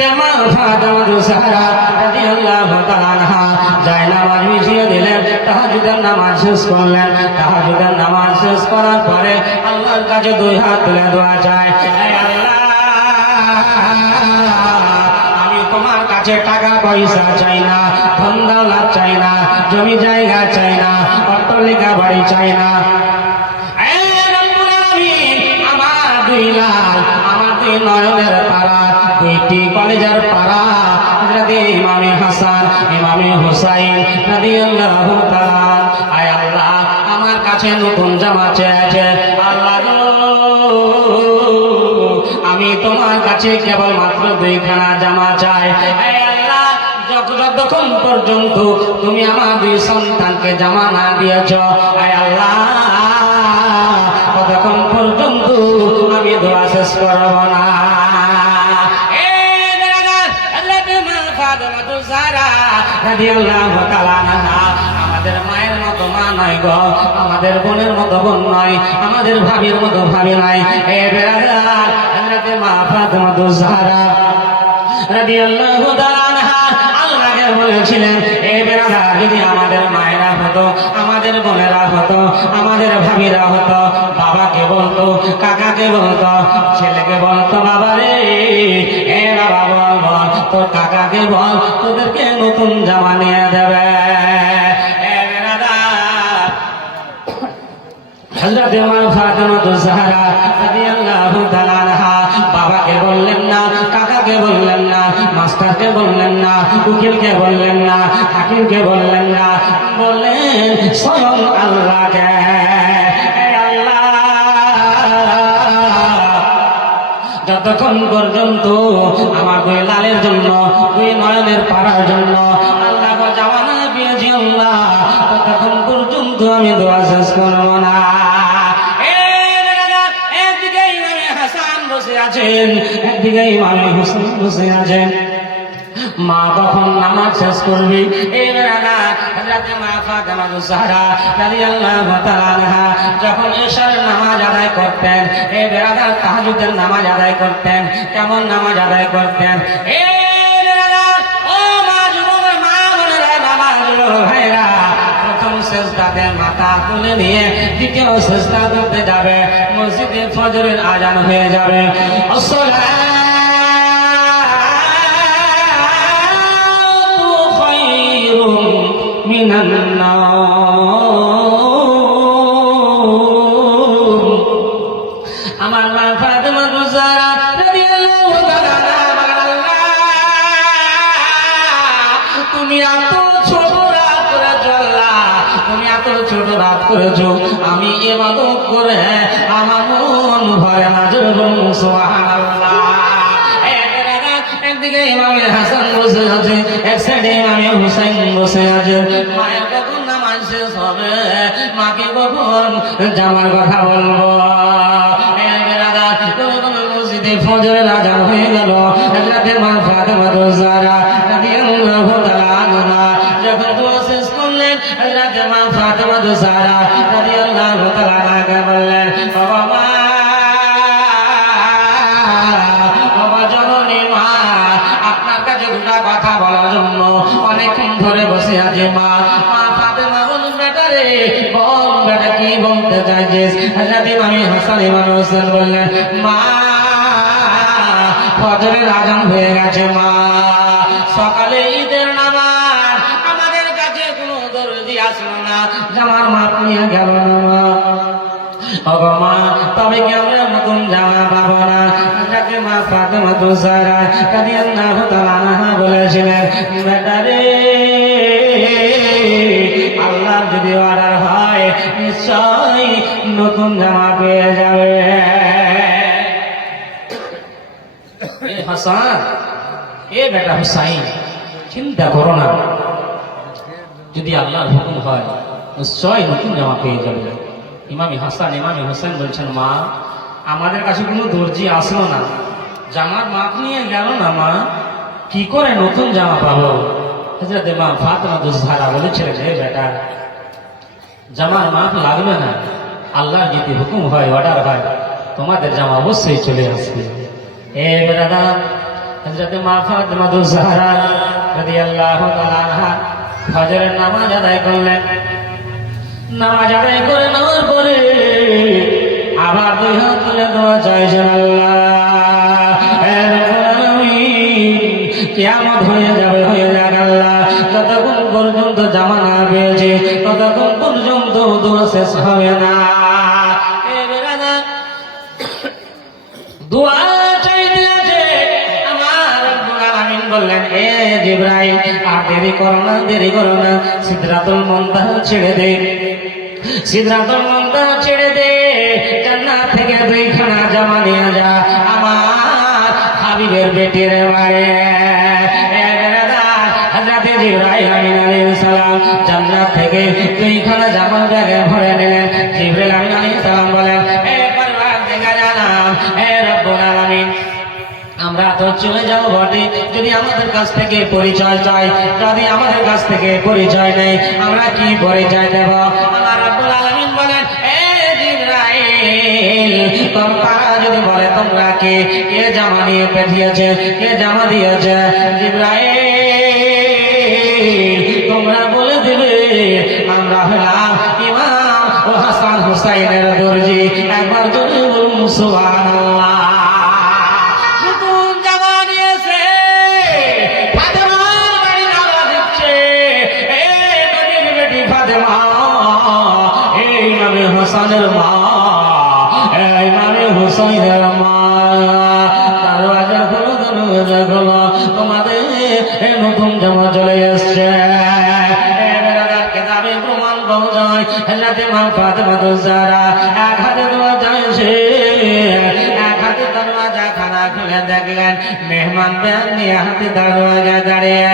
হযরত মা ফাতেমা জোহরা রাদিয়াল্লাহু তাআলা আনহা যায় নামাজ মিশিয়ে দিলেন, তাহাজ্জুদের নামাজ শেষ করলেন। তাহাজ্জুদের নামাজ শেষ করার পরে আল্লাহর কাছে দুই হাত তুলে দোয়া চায়, হে আল্লাহ, আমি তোমার কাছে টাকা পয়সা চাই না, ধন দৌলত চাই না, জমি জায়গা চাই না, অট্টালিকা বাড়ি চাই না। আমার দুই লাল, আমার দুই নয়নের তারা, দুইটি কলেজের পাড়া, হযরত ইমামে হাসান ইমামে হুসাইন রাদিয়াল্লাহু তাআলা। আয় আল্লাহ, আমার কাছে নতুন জামা চেয়েছে। আল্লাহ গো, আমি তোমার কাছে কেবলমাত্র দুইখানা জামা চাই। আয় আল্লাহ, যতক্ষণ পর্যন্ত তুমি আমার দুই সন্তানকে জামা না দিয়েছ, আয় আল্লাহ, ততক্ষণ পর্যন্ত আমি দোয়া শেষ করব না। আমাদের মায়ের মতো মা নয় গো, আমাদের বোনের মতো বোন নয়, আমাদের ভাবির মতো ভাবি নয়। এ বেরাদার, হযরত মা ফাতেমা জোহরা রাদিয়াল্লাহু তাআলা আনহা আল্লাহকে বলেছিলেন, এ বেরাদার, যদি আমাদের মায়েরা হতো, আমাদের বোনেরা হতো, আমাদের ভাবিরা হতো, বাবাকে বলতো, কাকাকে বলতো, ছেলেকে বলতো, বাবা রে, এ বাবা বল বল তোর কাকাকে বল, তোদেরকে নতুন জামা নিয়ে দেবে। হযরত মা ফাতেমা জোহরা রাদিয়াল্লাহু তাআলা আনহা বাবাকে বললেন না, কাকাকে বললেন না, মাস্টারকে বললেন না, উকিলকে বললেন না, হাকিমকে বললেন না, বললেন স্বয়ং আল্লাহকে। আল্লাহ, যতক্ষণ পর্যন্ত আমার দুই লালের জন্য, দুই নয়নের পাড়ার জন্য আল্লাহ জামা না পেয়েছি আল্লাহ, ততক্ষণ পর্যন্ত আমি দোয়া শেষ করব না। একদিকে ইমামে হাসান বসে আছেন, একদিকে ইমামে হুসাইন বসে আছেন। মা কখন নামাজ শেষ করবি? হযরত মা ফাতেমা জোহরা রাদিয়াল্লাহু তাআলা আনহা যখন ইশার নামাজ আদায় করতেন, এই বেরাদার তাহাজ্জুদের নামাজ আদায় করতেন। কেমন নামাজ আদায় করতেন? ও মা যুবকের মা বোনেরা, নামাজ ভাইরা, প্রথম সেজদাতে মাথা তুলে নিয়ে দ্বিতীয় সেজদা করতে যাবে, মসজিদে ফজরের আজান হয়ে যাবে। আমার মা ফাতেমা জোহরা রাদিয়াল্লাহু তাআলা আনহা, তুমি এত ছোট রাত করেছো আল্লাহ, তুমি এত ছোট রাত করেছো, আমি ইবাদত করে আমার মন ভরে না। সুবহানাল্লাহ। একদিকে ইমামে হাসান বসে আছে, এক সাইডে ইমামে হুসাইন বসে আছে। মায়ের কখন নামাজ শেষ হবে, মাকে কখন জামার কথা বলবো? মসজিদে ফজরের আজান হয়ে গেল। হযরত মা ফাতেমা জোহরা রাদিয়াল্লাহু তাআলা আনহা যখন দোয়া শেষ করলেন, হযরত মা ফাতেমা জোহরা রাদিয়াল্লাহু তাআলা আনহা বললেন, বাবা মা, বাবা জননী মা, আপনার কাছে দুটা কথা বলার জন্য অনেকক্ষণ ধরে বসে আছে। মা ফাতেমা বলুন, বেটা রে, বল বেটা, কি বলতে চাইছিস? হযরত ইমামে হাসান ইমামে হুসাইন বললেন, মা, ফজরের আজান হয়ে গেছে মা, সকালে ঈদের নামাজ, আমাদের কাছে কোনো দর্জি আসলো না, জামার মাপ নিয়ে গেল না মা। ওগো মা, তবে কি আমরা নতুন জামা পাবো না? হযরত মা ফাতেমা জোহরা রাদিয়াল্লাহু তাআলা আনহা বলেছিলেন, বেটা রে, আল্লাহর যদি অর্ডার হয় নিশ্চয় নতুন জামা পেয়ে যাবে। হাসান, এ বেটা হুসাইন, চিন্তা করো না, যদি আল্লাহর হুকুম হয় নিশ্চয় নতুন জামা পেয়ে যাবে। ইমামে হাসান ইমামে হুসাইন বলছেন, মা, আমাদের কাছে কোনো দর্জি আসলো না, জামার মাপ নিয়ে গেল না মা, কি করে নতুন জামা পাবো? হযরত মা ফাতেমা জোহরা বলেছিলেন, হে বেটা, জামার মাপ লাগবে না, আল্লাহর যদি হুকুম হয়, অর্ডার হয়, তোমাদের জামা অবশ্যই চলে আসবে। এ বেটা, হযরত মা ফাতেমা জাহরা রাদিয়াল্লাহু তাআলা আনহা ফজরের নামাজ আদায় করলেন। নামাজ আদায় করে নেওয়ার পরে আবার দুই হাত তুলে দোয়া চাইছেন, আল্লাহ কিয়ামত হয়ে যাবে, হয়ে যাক আল্লাহ, যতক্ষণ পর্যন্ত জামা না পেয়েছে ততক্ষণ পর্যন্ত দোয়া শেষ হবে না। দোয়া চাইতে আছে আমার রব্বুল আলামিন বললেন, এ জিবরাইল আর দেরি করো না, দেরি করো না, সিদরাতুল মুনতাহা ছেড়ে দে, সিদরাতুল মুনতাহা ছেড়ে দে, জান্নাত থেকে দুইখানা জামা নিয়ে যা আমার হাবিবের বেটির বাড়ি। হযরত জিবরাইল আমিন আলাইহিস সালাম জান্নাত থেকে দুইখানা জামা ব্যাগে ভরে নিলেন। জিবরাইল আমিন আলাইহিস সালাম বলেন, হে পরওয়ারদিগার আলম, হে রব্বুল আলামিন, আমরা তো চলে যাবো বটে, যদি আমাদের কাছ থেকে পরিচয় চাই, যদি আমাদের কাছ থেকে পরিচয় নেই আমরা কি পরিচয় দেব? আমার রব্বুল আলামিন বলেন, হে জিবরাইল, তারা যদি বলে তোমরা কে, কে জামা নিয়ে পাঠিয়েছে, কে জামা দিয়েছে? জিবরাইল তোমরা বলে দেবে আমরা হলাম ইমাম ও হাসান হুসাইনের দর্জি। একবার যদি বলুন সুবহানাল্লাহ। হাসানের মা, ইমামে হুসাইনের মা, দরওয়াজা খোলো, দরওয়াজা খোলো, তোমাদের নতুন জামা চলে এসছে। কিতাবে প্রমাণ পাওয়া যায়, হযরত মা ফাতেমা জাহরা এক হাতে দরওয়াজা এসে এক হাতে দরওয়াজা খানা খুলে দেখলেন মেহমান ব্যাগ নিয়ে হাতে দরওয়াজায় দাঁড়িয়ে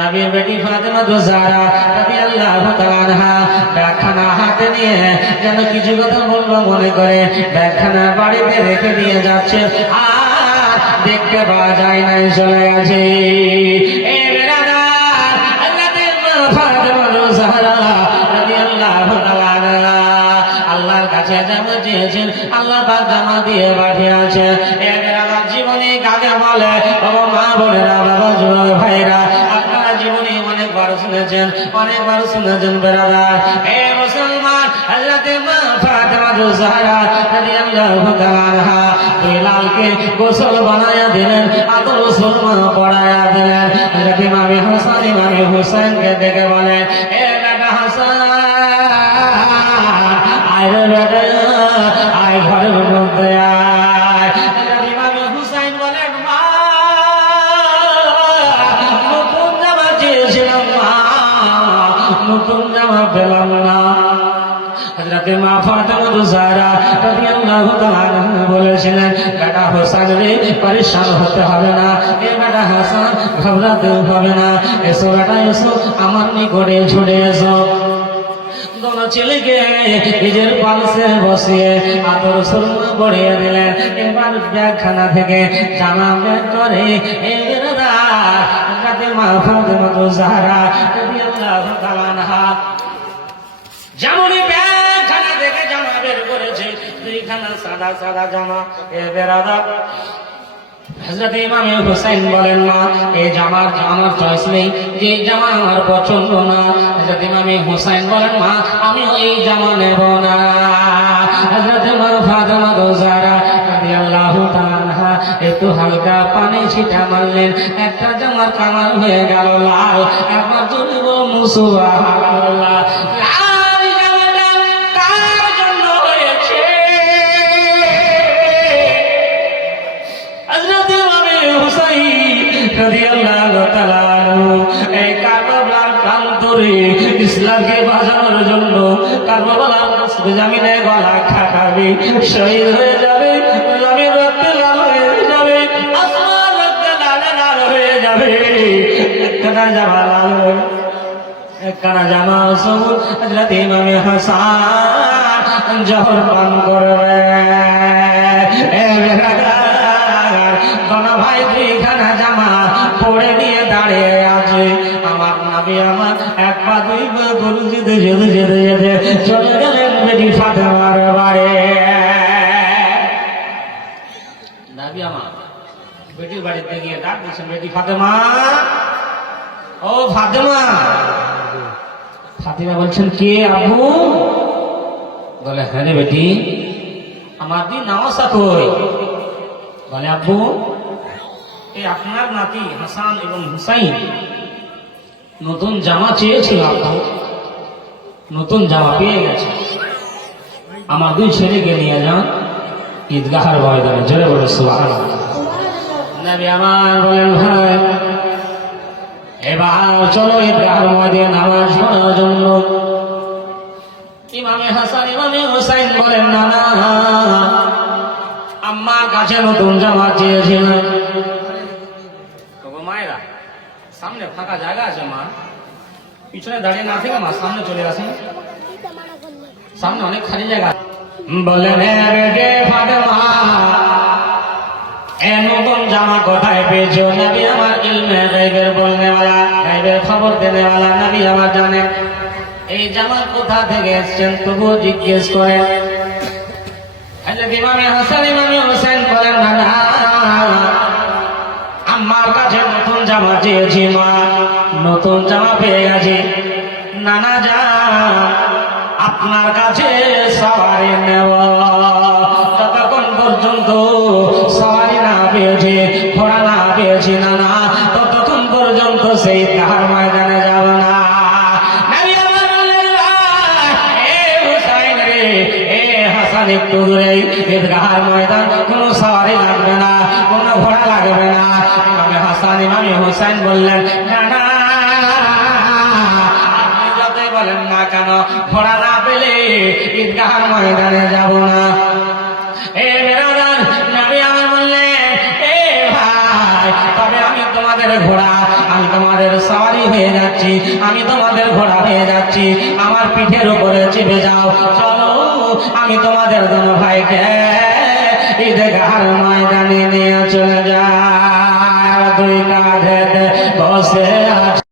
নবীর বেটি ফাতেমা জাহরা রাদিয়াল্লাহু তাআলা আনহা ব্যাগখানা হাতে নিয়ে যেন কিছু কথা বলবো মনে করে ব্যাগখানা বাড়িতে রেখে দিয়ে যাচ্ছে, আর দেখতে পাওয়া যায় না, চলে গেছে। আল্লাহর কাছে জামা চেয়েছেন, আল্লাহ পাক জামা দিয়ে পাঠিয়েছে। জীবনে কাকে বলে বাবা, মা বোনেরা, বাবা যুবক ভাইরা, আপনারা জীবনে অনেকবার শুনেছেন, অনেকবার শুনেছেন বেরাদার। এ মুসলমান, হযরত মা ফাতেমা জাহরা রাদিয়াল্লাহু তাআলা আনহা বিলালকে গোসল বানায়া দিলেন, আদর সুরমা পড়ায়া দিলেন। হযরত ইমাম হাসান, ইমাম হুসাইনকে দেখে বলেন, এ বেটা হাসান, আয় রে বেটা, আয় ঘরের মধ্যে আয়। ইমাম হুসাইন বলেন, মা নতুন জামা চেয়েছিলাম, মা নতুন জামা পেলাম না। হযরত মা ফাতেমা জাহরা রাদিয়াল্লাহু তাআলা আনহা বলেছিলেন, বেটা হাসান রে, পরেশান হতে হবে না, এ বেটা হাসান ঘবরাতে হবে না, এসো বেটা এসো, আমার নিকটে ছুটে এসো। দোনো ছেলেকে নিজের পালসে বসিয়ে আদর সুরমা পড়িয়ে দিলেন। এবার ব্যাগখানা থেকে জামা বের করে মা ফাতেমা জাহরা রাদিয়াল্লাহু তাআলা আনহা যেমনই ব্যাগখানা থেকে জামা বের করেছে, দুইখানা সাদা সাদা জামা। এ বেরাদার, হযরত ইমাম হুসাইন বলেন, মা এই জামার আমার চয়েস নেই, যে জামা আমার পছন্দ না। হযরত ইমাম হুসাইন বলেন, মা আমি এই জামা নেব না। হযরত মা ফাতেমা জাহরা রাদিয়াল্লাহু তাআলা আনহা একটু হালকা পানি ছিটা মারলেন, একটা জামার কামাল হয়ে গেল লাল। একবার যদি বলুন সুবহানাল্লাহ। এই কারবালার প্রান্তরে ইসলামকে বাঁচানোর জন্য কারবালার জামিনে গলা খাটাবে, শহীদ হয়ে যাবে, জমিন রক্তে লাল হয়ে যাবে, আসমান রক্তে লাল লাল হয়ে যাবে। একখানা জামা লাল, একখানা জামা সবুজ। হযরত ইমাম হাসান জহর পান করবে। ভাই দুইখানা জামা পরে নিয়ে দাঁড়িয়ে আছে। আমার নবী আমার এক পা দুই পা গরু যেতে যেতে যেতে যেতে চলে গেলেন বেটি ফাতেমার বাড়ি। নবী আমার বেটির বাড়িতে গিয়ে ডাক দিচ্ছেন, বেটি ফাতেমা, ও ফাতেমা। ফাতেমা বলছেন, কে আব্বু? বলে, হ্যাঁ রে বেটি, আমার দিন নামাজটা কই? বলে, আব্বু, এই আপনার নাতি হাসান এবং হুসাইন নতুন জামা চেয়েছিল, আব্বু নতুন জামা পেয়ে গেছে, আমার দুই ছেলেকে নিয়ে যান ঈদগাহের ময়দানে। জোরে বলে সুবহানাল্লাহ। নবী আমার বলেন, ভাই এবার চলো ঈদগাহের ময়দানে নামাজ পড়ার জন্য। ইমামে হাসান ইমামে হুসাইন বলেন, না না, আম্মার কাছে নতুন জামা চেয়েছিলেন। মায়েরা সামনে ফাঁকা জায়গা আছে, মা পিছনে দাঁড়িয়ে না থেকে মা সামনে চলে আসেন, সামনে অনেক খালি জায়গা। বলেন, ফাতেমা, এ নতুন জামা কোথায় পেয়েছো? নবী আমার ইলমে গায়বের বলনেওয়ালা, গায়বের খবর দেনেওয়ালা নবী আমার জানেন এই জামা কোথা থেকে এসছেন, তবুও জিজ্ঞেস করেন। ইমামে হাসান ইমামে হোসেন বলেন, না না, আম্মার কাছে নতুন জামা চেয়েছি, মা নতুন জামা পেয়ে গেছি। নানা যা আপনার কাছে সওয়ারি নেব, ততক্ষণ পর্যন্ত সওয়ারি না পেয়েছি, ঘোড়া না পেয়েছি নানা, ততক্ষণ পর্যন্ত সেই তাহার ময়দানে যাব না। একটু দূরে ঈদগাহের ময়দান, কোন সওয়ারি লাগবে না, কোন ঘোড়া লাগবে না। ইমামে হাসান ইমামে হুসাইন বললেন, না না, আপনি যতই বলেন না কেন, ঘোড়া না পেলে ঈদগাহের ময়দানে যাব না। এ বেরাদার, নবী আমার বললেন, এ ভাই, তবে আমি তোমাদের ঘোড়া, আমি তোমাদের সওয়ারি হয়ে যাচ্ছি, আমি তোমাদের ঘোড়া হয়ে যাচ্ছি, আমার পিঠের উপরে চেপে যাও, চলো আমি তোমাদের দোনো ভাইকে ঈদগাহের ময়দানে নিয়ে চলে যাই। দুই কাঁধে বসে